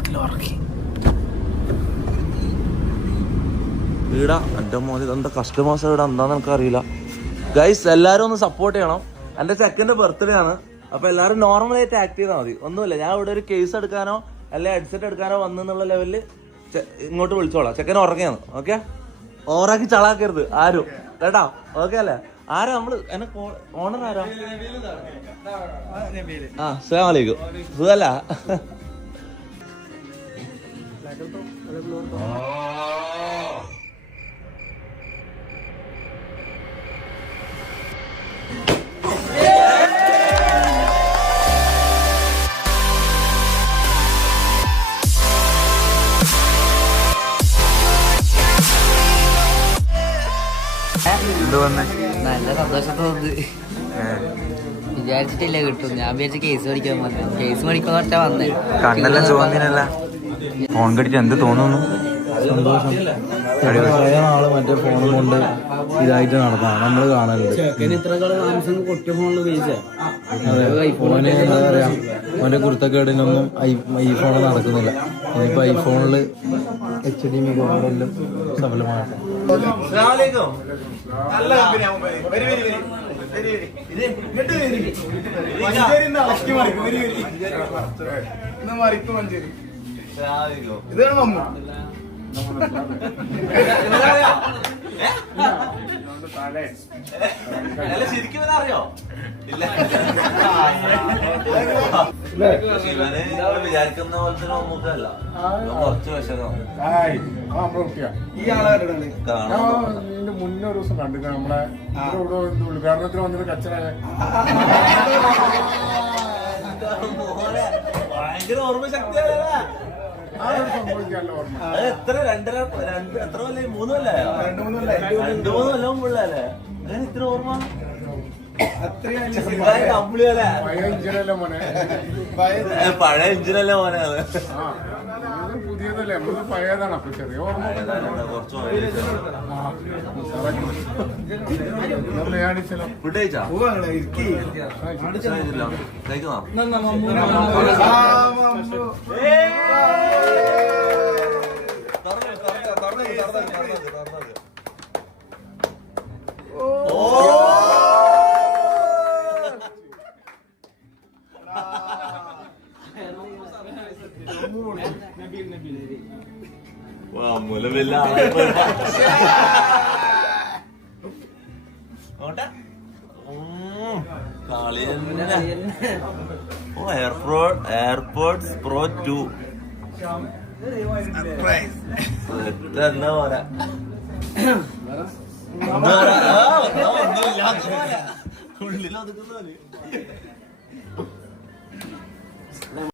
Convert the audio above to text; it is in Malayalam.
വാതിലുറക്കി ഈടാ. എൻ്റെ മോനെ എന്താ കസ്റ്റമേഴ്സ് ഇവിടെ എന്താന്ന് എനിക്ക് അറിയില്ല. ഗൈസ് എല്ലാരും ഒന്ന് സപ്പോർട്ട് ചെയ്യണം. എൻ്റെ ചെക്കൻ്റെ ബർത്ത്ഡേ ആണ്. അപ്പൊ എല്ലാരും നോർമലായിട്ട് ആക്ട് ചെയ്താൽ മതി. ഒന്നുമില്ല, ഞാൻ ഇവിടെ ഒരു കേസ് എടുക്കാനോ അല്ലെ ഹെഡ്സെറ്റ് എടുക്കാനോ വന്നെന്നുള്ള ലെവലില് ഇങ്ങോട്ട് വിളിച്ചോളാം. ചെക്കൻ ഉറങ്ങിയാണ്. ഓക്കെ, ഓവറാക്കി ചളാക്കരുത് ആരും കേട്ടാ. ഓക്കെ അല്ലേ? ആരാ നമ്മള് എന്നെ ഓണർ ആരാ? അസ്സലാമു അലൈക്കും. സുഖല്ല? നല്ല സന്തോഷം തോന്നുന്നത്. വിചാരിച്ചിട്ടില്ല കിട്ടും. ഞാൻ വിചാരിച്ച കേസ് പഠിക്കാൻ വന്നു. കേസ് പഠിക്കാൻ പറഞ്ഞാ വന്നേ. കണ്ണെല്ലാം ചുവന്നിനല്ല. ഫോൺ കടിച്ച് എന്ത് തോന്നുന്നു? സന്തോഷം. കുറേ നാള് മറ്റേ ഫോണും കൊണ്ട് ഇതായിട്ട് നടത്താം നമ്മള് കാണലുണ്ട്. ഫോണിന് എന്താ പറയാ, അവന്റെ കുരുത്തക്കേടിനൊന്നും ഐഫോൺ നടക്കുന്നില്ല. ഇനിയിപ്പോ ഐഫോണില് HD മികവെല്ലാം സഫലമാകട്ടെ. ശരിക്കും അറിയോ? ഇല്ല, വിചാരിക്കുന്ന പോലത്തെ നമുക്കല്ല. കുറച്ച് വിഷമം. ഈ ആളെ മുന്നേ ഒരു ദിവസം കണ്ടിട്ട് നമ്മളെ ഉദ്ഘാടനത്തിന് വന്നിട്ട് കച്ചറായ ഭയങ്കര ഓർമ്മ ശക്തിയാണ്. സംഭവിക്കാനുള്ള ഓർമ്മ എത്ര എത്ര കൊല്ലേ? 3 കൊല്ലായോ? 2-3 കൊല്ലം മുള്ളല്ലേ? അങ്ങനെ ഇത്ര ഓർമ്മ? പഴയ ഇഞ്ചിനല്ലേ മോനെ? പഴയ ഇഞ്ചിനല്ലേ മോനെ? പുതിയതല്ലേ? നമുക്ക് പഴയതാണ്. അപ്പൊ ചെറിയ ഓർമ്മ. ഫുഡ് കഴിച്ചാ? കഴിക്കുന്നോ? മുലവില്ല എയർപോർട്സ് പ്രോ 2 എന്താ പറയാ, ഉള്ളിലൊതുക്കുന്ന